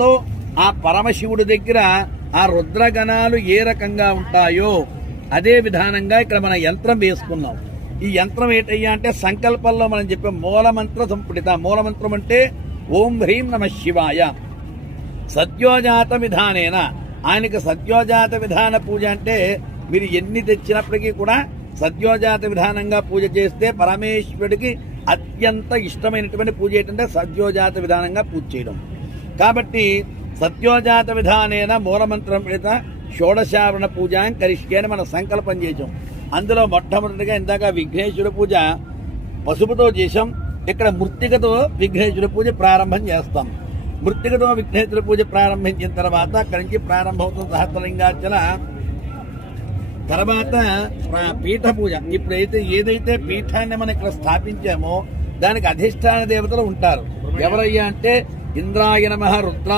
లో ఆ పరమశివుడి దగ్గర ఆ రుద్రగణాలు ఏ రకంగా ఉంటాయో అదే విధానంగా ఇక్కడ మన యంత్రం వేసుకున్నాం. ఈ యంత్రం ఏంటయ్యా అంటే సంకల్పంలో మనం చెప్పే మూలమంత్ర సంపుటిత. మూలమంత్రం అంటే ఓం హ్రీం నమ శివాయ. సత్యోజాత విధానేన, ఆయనకి సత్యోజాత విధాన పూజ అంటే మీరు ఎన్ని తెచ్చినప్పటికీ కూడా సత్యోజాత విధానంగా పూజ చేస్తే పరమేశ్వరుడికి అత్యంత ఇష్టమైనటువంటి పూజ ఏంటంటే సత్యోజాత విధానంగా పూజ చేయడం. కాబట్టి సత్యోజాత విధానేన మూలమంత్రం పెడిత షోడశావరణ పూజ కరిష్కే అని మనం సంకల్పం చేసాం. అందులో మొట్టమొదటిగా ఇందాక విఘ్నేశ్వర పూజ పసుపుతో చేసాం. ఇక్కడ మృత్తికతో విఘ్నేశ్వర పూజ ప్రారంభం చేస్తాం. మృత్తికతో విఘ్నేశ్వర పూజ ప్రారంభించిన తర్వాత అక్కడి నుంచి ప్రారంభమవుతున్న సహస్రలింగార్చన. తర్వాత పీఠ పూజ. ఇప్పుడైతే ఏదైతే పీఠాన్ని మనం ఇక్కడ స్థాపించామో దానికి అధిష్టాన దేవతలు ఉంటారు. ఎవరయ్యా అంటే ఇంద్రాయ నమః, రుద్రాయ